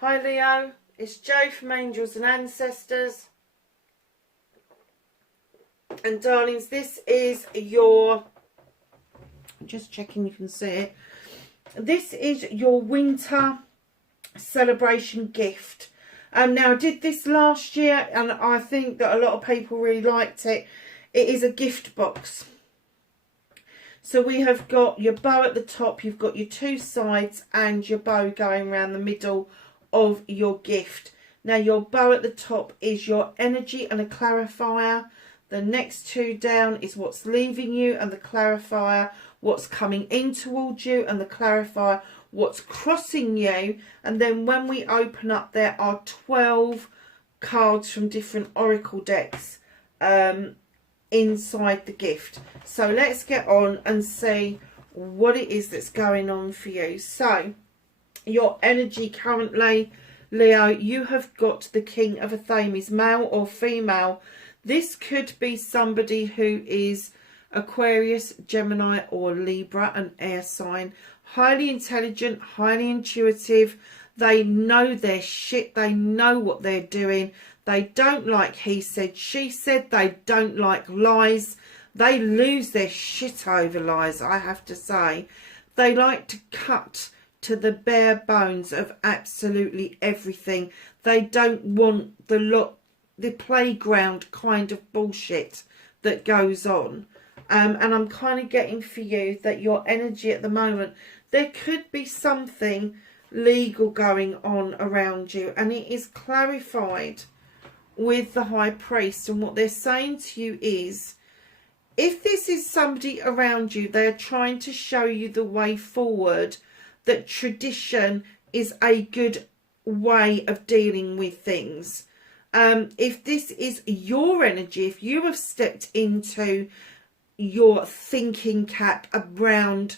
Hi Leo, it's Jo from Angels and Ancestors. And darlings, this is your, just checking you can see it, this is your winter celebration gift. Now I did this last year and I think that a lot of people really liked it. It is a gift box. So we have got your bow at the top, you've got your two sides and your bow going around the middle of your gift. Now your bow at the top is your energy and a clarifier. The next two down is what's leaving you and the clarifier, what's coming in towards you and the clarifier, what's crossing you. And then when we open up, there are 12 cards from different oracle decks inside the gift. So let's get on and see what it is that's going on for you. So your energy currently, Leo, you have got the King of Athames, male or female. This could be somebody who is Aquarius, Gemini or Libra, an air sign. Highly intelligent, highly intuitive. They know their shit. They know what they're doing. They don't like he said, she said. They don't like lies. They lose their shit over lies, I have to say. They like to cut to the bare bones of absolutely everything. They don't want the playground kind of bullshit that goes on. And I'm kind of getting for you that your energy at the moment, there could be something legal going on around you, and it is clarified with the High Priest. And what they're saying to you is, if this is somebody around you, they're trying to show you the way forward, that tradition is a good way of dealing with things. If this is your energy, if you have stepped into your thinking cap around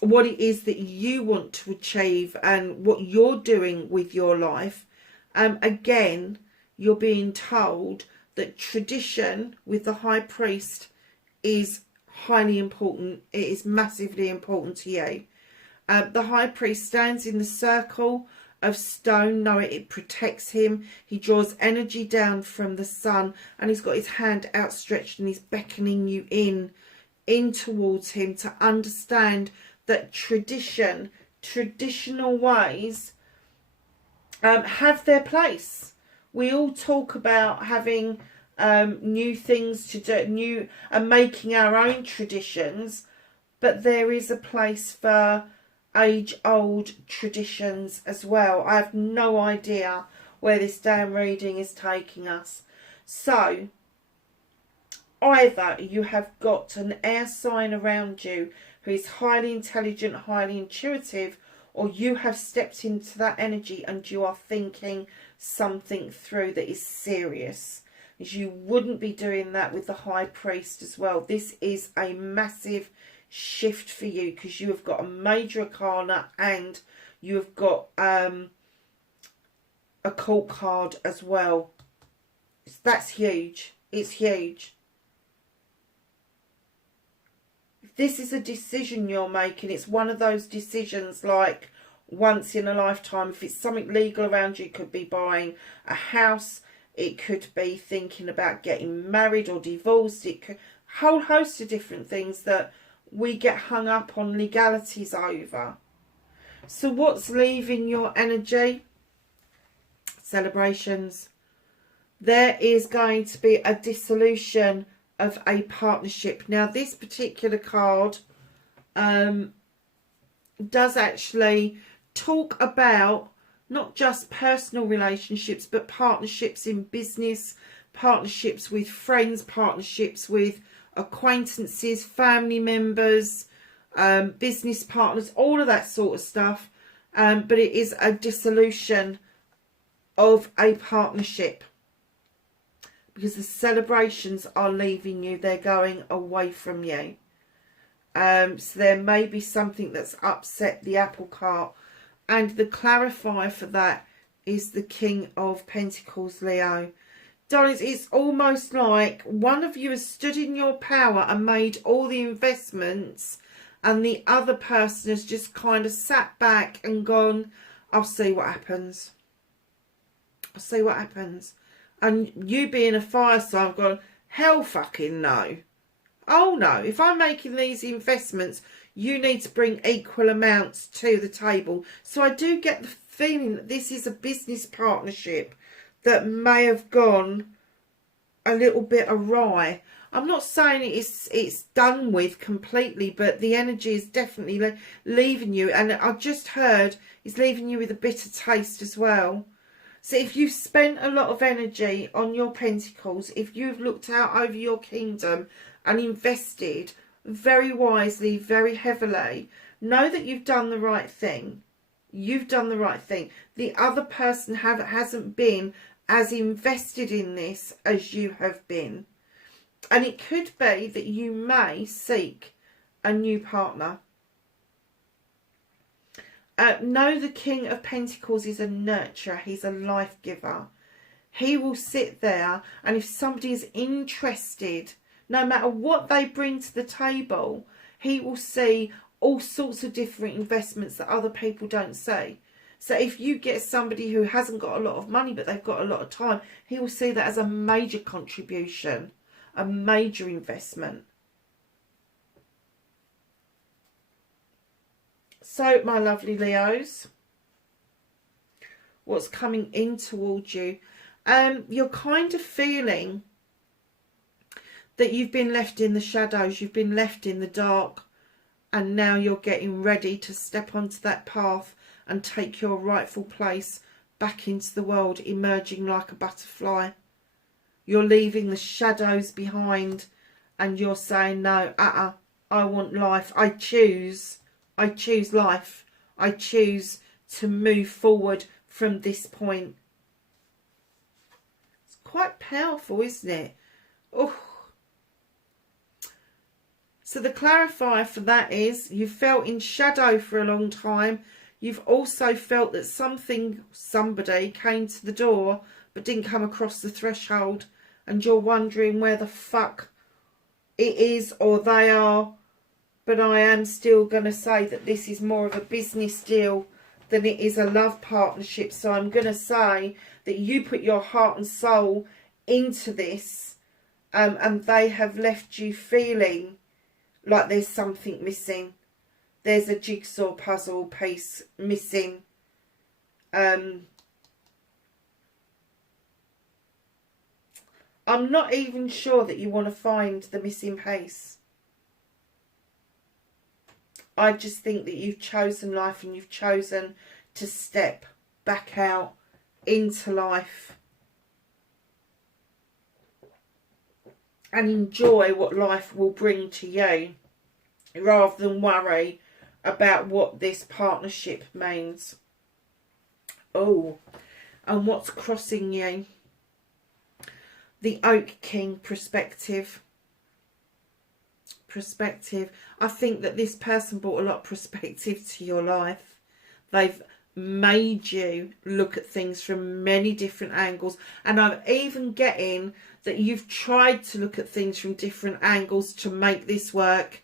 what it is that you want to achieve and what you're doing with your life, again, you're being told that tradition with the High Priest is highly important. It is massively important to you. The High Priest stands in the circle of stone. No, it protects him. He draws energy down from the sun, and he's got his hand outstretched and he's beckoning you in towards him to understand that traditional ways have their place. We all talk about having new things to do, and making our own traditions, but there is a place for age-old traditions as well. I have no idea where this damn reading is taking us. So either you have got an air sign around you who is highly intelligent, highly intuitive, or you have stepped into that energy and you are thinking something through that is serious. You wouldn't be doing that with the High Priest as well. This is a massive shift for you, because you have got a major arcana and you have got a court card as well. That's huge. It's huge. If this is a decision you're making, it's one of those decisions like once in a lifetime. If it's something legal around you, it could be buying a house, it could be thinking about getting married or divorced, it could a whole host of different things that we get hung up on legalities over. So what's leaving your energy? Celebrations. There is going to be a dissolution of a partnership. Now this particular card does actually talk about not just personal relationships, but partnerships in business, partnerships with friends, partnerships with acquaintances, family members, business partners, all of that sort of stuff. But it is a dissolution of a partnership, because the celebrations are leaving you. They're going away from you. So there may be something that's upset the apple cart. And the clarifier for that is the King of Pentacles, Leo. Darlings, it's almost like one of you has stood in your power and made all the investments, and the other person has just kind of sat back and gone, I'll see what happens. I'll see what happens. And you being a fire sign, I've gone, hell fucking no. Oh no, if I'm making these investments, you need to bring equal amounts to the table. So I do get the feeling that this is a business partnership that may have gone a little bit awry. I'm not saying it's done with completely, but the energy is definitely leaving you. And I just heard it's leaving you with a bitter taste as well. So if you've spent a lot of energy on your pentacles, if you've looked out over your kingdom and invested very wisely, very heavily, know that you've done the right thing. You've done the right thing. The other person hasn't been as invested in this as you have been. And it could be that you may seek a new partner. Know the King of Pentacles is a nurturer. He's a life giver. He will sit there, and if somebody is interested, no matter what they bring to the table, he will see all sorts of different investments that other people don't see. So if you get somebody who hasn't got a lot of money but they've got a lot of time, he will see that as a major contribution, a major investment. So, my lovely Leos, what's coming in towards you? You're kind of feeling that you've been left in the shadows, you've been left in the dark, and now you're getting ready to step onto that path and take your rightful place back into the world, emerging like a butterfly. You're leaving the shadows behind and you're saying, no, I want life. I choose life. I choose to move forward from this point. It's quite powerful, isn't it? Oh. So the clarifier for that is you've felt in shadow for a long time. You've also felt that somebody came to the door but didn't come across the threshold, and you're wondering where the fuck it is or they are. But I am still going to say that this is more of a business deal than it is a love partnership. So I'm going to say that you put your heart and soul into this, and they have left you feeling like there's something missing. There's a jigsaw puzzle piece missing. I'm not even sure that you want to find the missing piece. I just think that you've chosen life and you've chosen to step back out into life and enjoy what life will bring to you, rather than worry about what this partnership means. Oh, and what's crossing you? The Oak King perspective. I think that this person brought a lot of perspective to your life. They've made you look at things from many different angles, and I'm even getting that you've tried to look at things from different angles to make this work.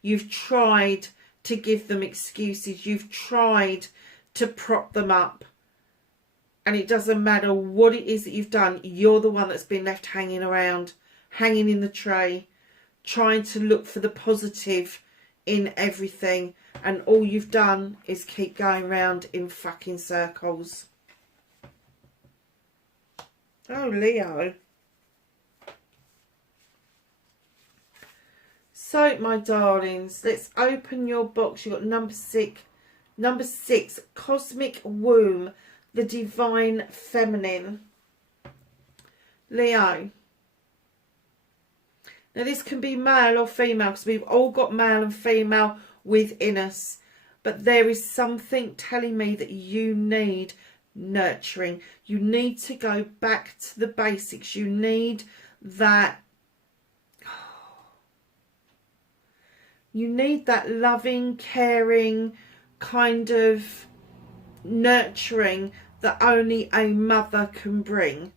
You've tried to give them excuses. You've tried to prop them up. And it doesn't matter what it is that you've done. You're the one that's been left hanging around, hanging in the tray, trying to look for the positive in everything. And all you've done is keep going round in fucking circles. Oh, Leo. So, my darlings, let's open your box. You've got number six, Cosmic Womb, the Divine Feminine. Leo. Now, this can be male or female, because we've all got male and female within us. But there is something telling me that you need nurturing. You need to go back to the basics. You need that. You need that loving, caring, kind of nurturing that only a mother can bring.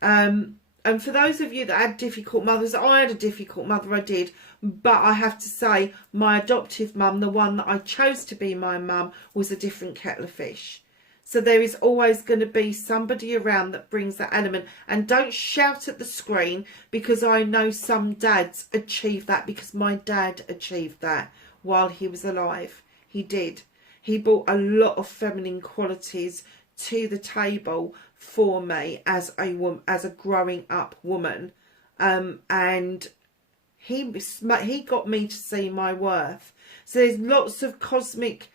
And for those of you that had difficult mothers, I had a difficult mother, I did. But I have to say, my adoptive mum, the one that I chose to be my mum, was a different kettle of fish. So there is always going to be somebody around that brings that element. And don't shout at the screen, because I know some dads achieve that, because my dad achieved that while he was alive. He did. He brought a lot of feminine qualities to the table for me as a woman, as a growing up woman, and he got me to see my worth. So there's lots of cosmic,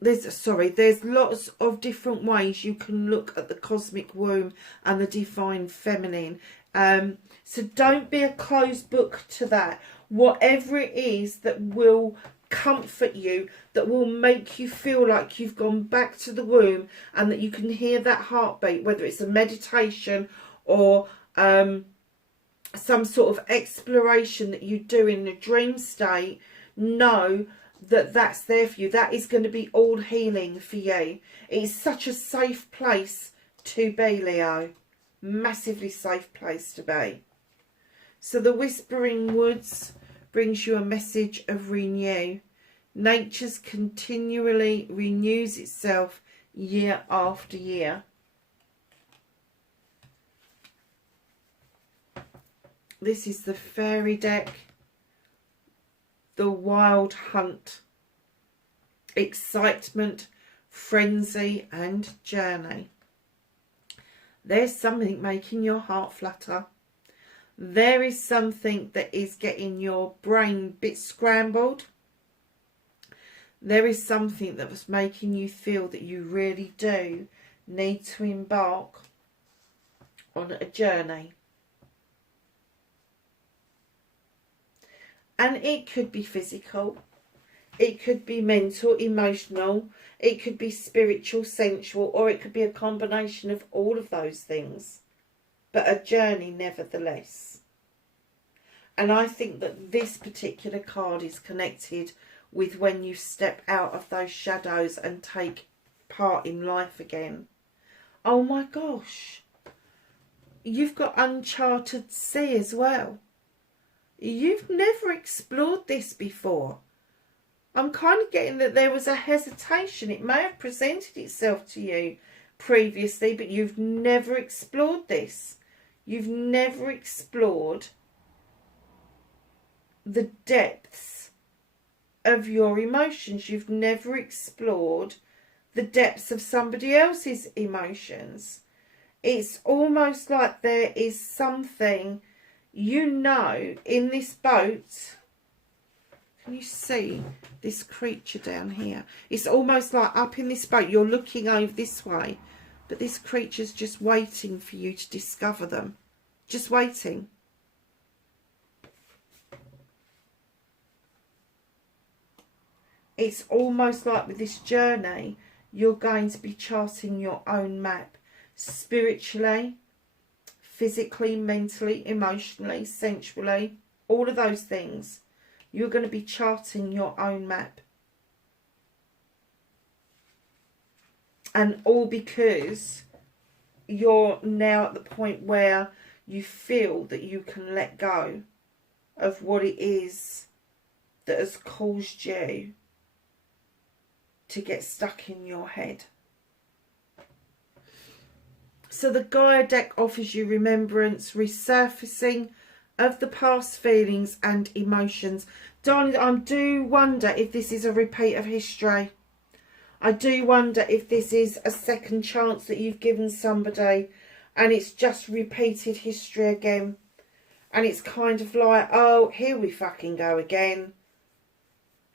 there's lots of different ways you can look at the cosmic womb and the divine feminine. So don't be a closed book to that. Whatever it is that will comfort you, that will make you feel like you've gone back to the womb and that you can hear that heartbeat, whether it's a meditation or some sort of exploration that you do in a dream state, know that that's there for you. That is going to be all healing for you. It's such a safe place to be, Leo. Massively safe place to be. So the Whispering Woods brings you a message of renew. Nature's continually renews itself year after year. This is the Fairy deck. The Wild Hunt. Excitement, frenzy and journey. There's something making your heart flutter. There is something that is getting your brain a bit scrambled. There is something that was making you feel that you really do need to embark on a journey. And it could be physical, it could be mental, emotional, it could be spiritual, sensual, or it could be a combination of all of those things. But a journey nevertheless. And I think that this particular card is connected with when you step out of those shadows and take part in life again. Oh my gosh. You've got Uncharted Sea as well. You've never explored this before. I'm kind of getting that there was a hesitation. It may have presented itself to you previously, but you've never explored this. You've never explored the depths of your emotions. You've never explored the depths of somebody else's emotions. It's almost like there is something, you know, in this boat. Can you see this creature down here? It's almost like up in this boat, you're looking over this way, but this creature's just waiting for you to discover them. Just waiting. It's almost like with this journey, you're going to be charting your own map. Spiritually, physically, mentally, emotionally, sensually, all of those things. You're going to be charting your own map. And all because you're now at the point where you feel that you can let go of what it is that has caused you to get stuck in your head. So the Gaia deck offers you remembrance, resurfacing of the past feelings and emotions. Darling, I do wonder if this is a repeat of history. I do wonder if this is a second chance that you've given somebody and it's just repeated history again. And it's kind of like, oh, here we fucking go again.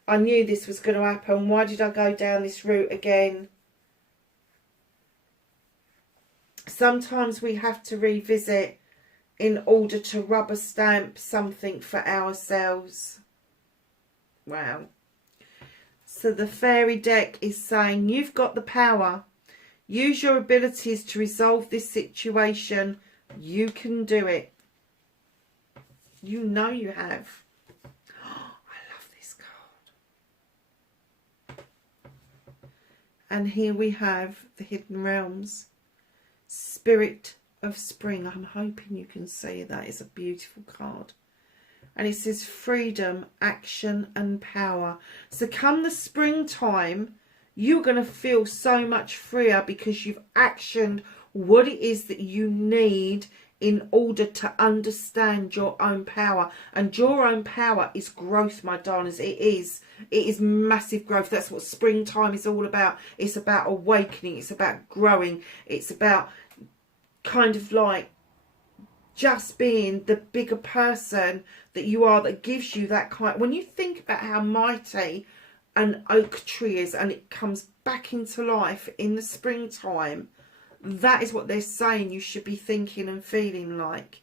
I knew this was going to happen. Why did I go down this route again? Sometimes we have to revisit in order to rubber stamp something for ourselves. Wow. So the Fairy deck is saying you've got the power. Use your abilities to resolve this situation. You can do it. You know you have. I love this card. And here we have the Hidden Realms. Spirit of Spring. I'm hoping you can see that. It's a beautiful card. And it says freedom, action and power. So come the springtime, you're going to feel so much freer because you've actioned what it is that you need in order to understand your own power. And your own power is growth, my darlings. It is massive growth. That's what springtime is all about. It's about awakening. It's about growing. It's about kind of like just being the bigger person that you are, that gives you that kind. When you think about how mighty an oak tree is and it comes back into life in the springtime, that is what they're saying you should be thinking and feeling like,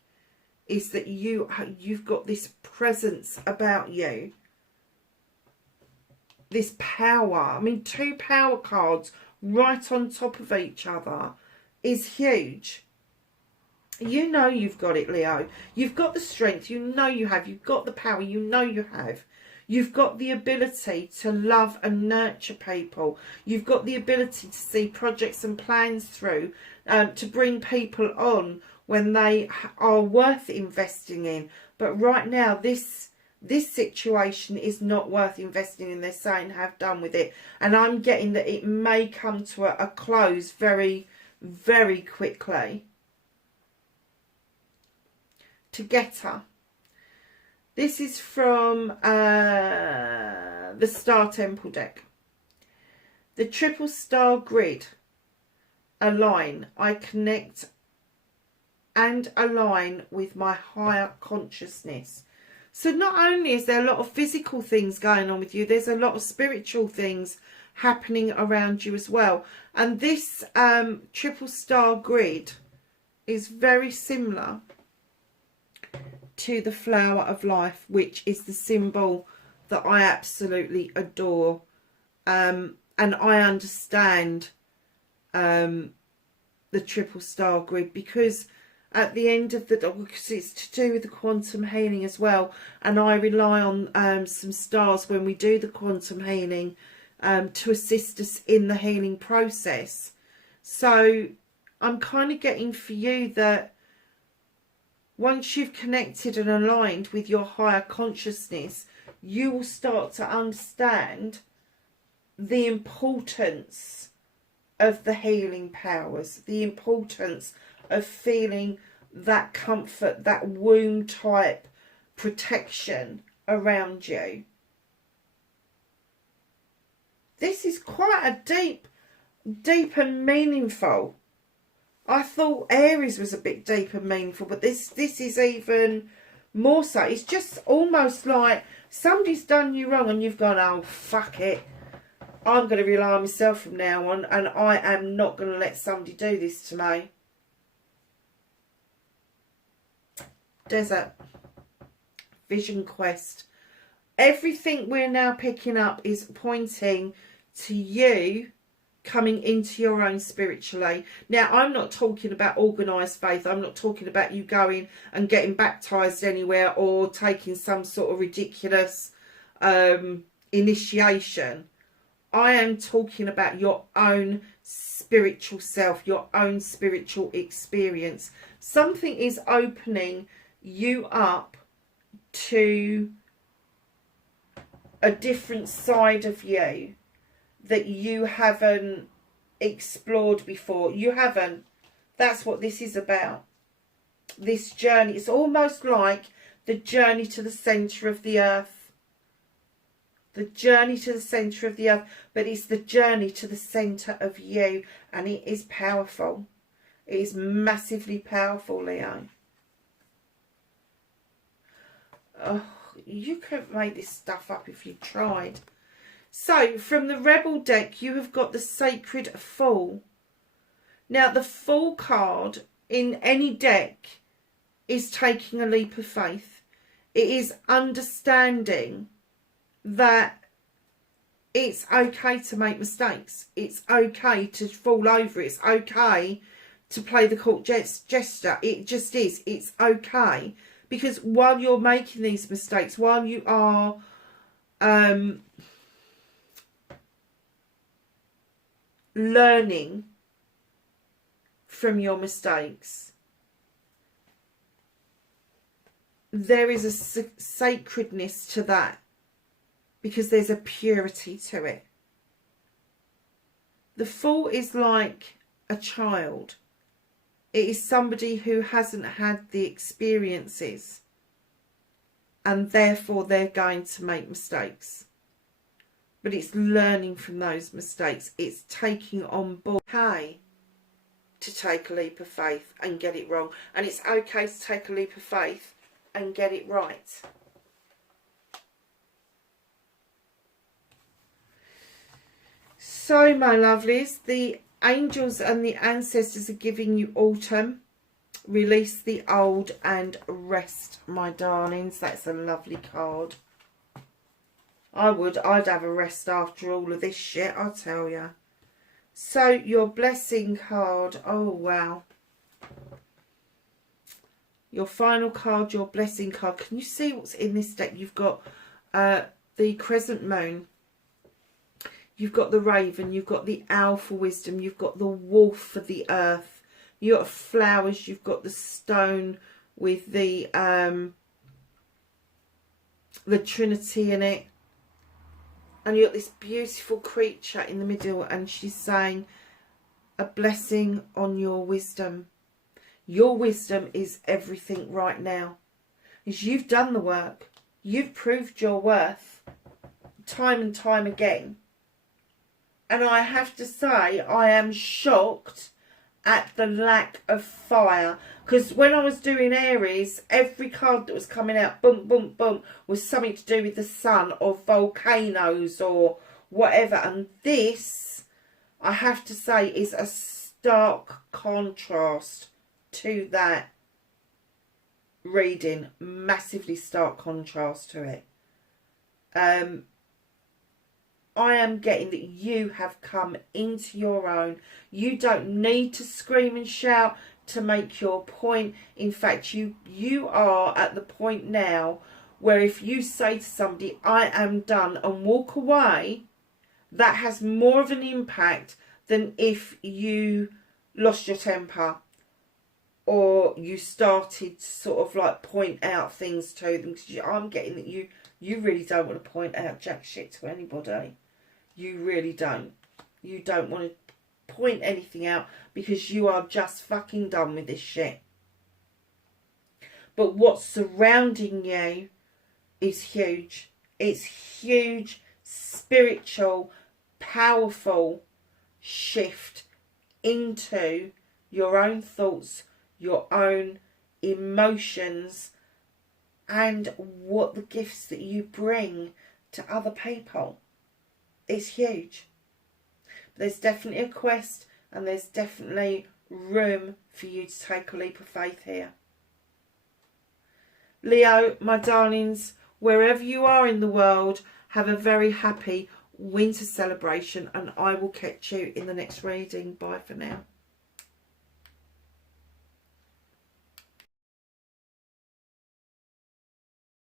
is that you've got this presence about you, this power. I mean, 2 power cards right on top of each other is huge. You know you've got it, Leo. You've got the strength. You know you have. You've got the power. You know you have. You've got the ability to love and nurture people. You've got the ability to see projects and plans through, to bring people on when they are worth investing in. But right now, this situation is not worth investing in. They're saying have done with it. And I'm getting that it may come to a close very, very quickly. Together. This is from the Star Temple deck. The triple star grid. Align. I connect and align with my higher consciousness. So not only is there a lot of physical things going on with you, there's a lot of spiritual things happening around you as well. And this triple star grid is very similar to the flower of life, which is the symbol that I absolutely adore. And I understand the triple star grid, because at the end of the, because it's to do with the quantum healing as well, and I rely on some stars when we do the quantum healing to assist us in the healing process. So I'm kind of getting for you that once you've connected and aligned with your higher consciousness, you will start to understand the importance of the healing powers, the importance of feeling that comfort, that womb type protection around you. This is quite a deep and meaningful. I thought Aries was a bit deep and meaningful, but this is even more so. It's just almost like somebody's done you wrong and you've gone, oh, fuck it. I'm going to rely on myself from now on, and I am not going to let somebody do this to me. Desert. Vision quest. Everything we're now picking up is pointing to you coming into your own spiritually. Now, I'm not talking about organised faith. I'm not talking about you going and getting baptised anywhere or taking some sort of ridiculous initiation. I am talking about your own spiritual self, your own spiritual experience. Something is opening you up to a different side of you that you haven't explored before. You haven't. That's what this is about. This journey. It's almost like the journey to the centre of the earth. The journey to the centre of the earth. But it's the journey to the centre of you. And it is powerful. It is massively powerful, Leo. Oh, you couldn't make this stuff up if you tried. So, from the Rebel deck, you have got the Sacred Fool. Now, the Fool card in any deck is taking a leap of faith. It is understanding that it's okay to make mistakes. It's okay to fall over. It's okay to play the court jester. It just is. It's okay. Because while you're making these mistakes, while you are learning from your mistakes, there is a sacredness to that, because there's a purity to it. The Fool is like a child. It is somebody who hasn't had the experiences, and therefore they're going to make mistakes. But it's learning from those mistakes. It's taking on board. Okay, to take a leap of faith and get it wrong. And it's okay to take a leap of faith and get it right. So, my lovelies, the angels and the ancestors are giving you autumn. Release the old and rest, my darlings. That's a lovely card. I'd have a rest after all of this shit, I'll tell you. So, your blessing card. Oh, wow. Your final card, your blessing card. Can you see what's in this deck? You've got the crescent moon. You've got the raven. You've got the owl for wisdom. You've got the wolf for the earth. You've got flowers. You've got the stone with the Trinity in it. And you've got this beautiful creature in the middle, and she's saying, a blessing on your wisdom. Your wisdom is everything right now. Because you've done the work. You've proved your worth time and time again. And I have to say, I am shocked at the lack of fire. Because when I was doing Aries, every card that was coming out, boom, boom, boom, was something to do with the sun or volcanoes or whatever. And this, I have to say, is a stark contrast to that reading. Massively stark contrast to it. I am getting that you have come into your own. You don't need to scream and shout to make your point. In fact, you are at the point now where if you say to somebody, I am done, and walk away, that has more of an impact than if you lost your temper or you started to sort of like point out things to them. Because I'm getting that you really don't want to point out jack shit to anybody. You really don't. You don't want to point anything out because you are just fucking done with this shit. But what's surrounding you is huge. It's huge, spiritual, powerful shift into your own thoughts, your own emotions, and what the gifts that you bring to other people. It's huge. But there's definitely a quest, and there's definitely room for you to take a leap of faith here. Leo, my darlings, wherever you are in the world, have a very happy winter celebration, and I will catch you in the next reading. Bye for now.